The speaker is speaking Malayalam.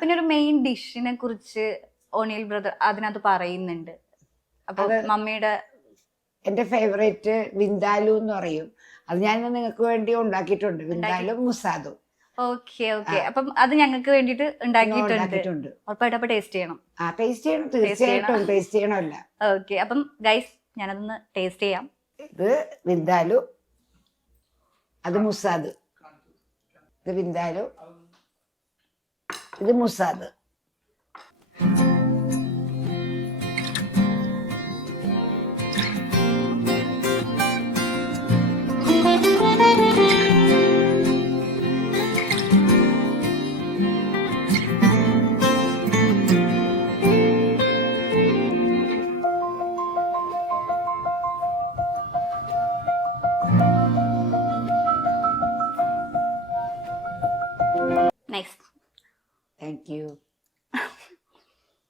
പിന്നെ ഒരു മെയിൻ ഡിഷിനെ കുറിച്ച് ഓണിയൽ ബ്രദർ അതിനകത്ത് പറയുന്നുണ്ട്. അപ്പൊ മമ്മിയുടെ എന്റെ ഫേവറേറ്റ് വിന്താലു എന്ന് പറയും. അത് ഞാൻ നിങ്ങൾക്ക് വേണ്ടി ഉണ്ടാക്കിയിട്ടുണ്ട്. വിന്താലും മുസാദും. Okay okay. അപ്പം അത് ഞങ്ങൾക്ക് വേണ്ടിട്ട് ഉണ്ടാക്കിയിട്ടുണ്ട്. ഉറപ്പായിട്ടും അപ്പൊ ടേസ്റ്റ് ചെയ്യണം. ടേസ്റ്റ് ചെയ്യണം, തീർച്ചയായിട്ടും ടേസ്റ്റ് ചെയ്യണമല്ല. ഓക്കെ, അപ്പം ഗൈസ് ഞാനതൊന്ന് ടേസ്റ്റ് ചെയ്യാം. ഇത് വിന്താലു, അത് മുസാദ്. ഇത് വിന്താലു, ഇത് മുസാദ്. Nice. Thank you.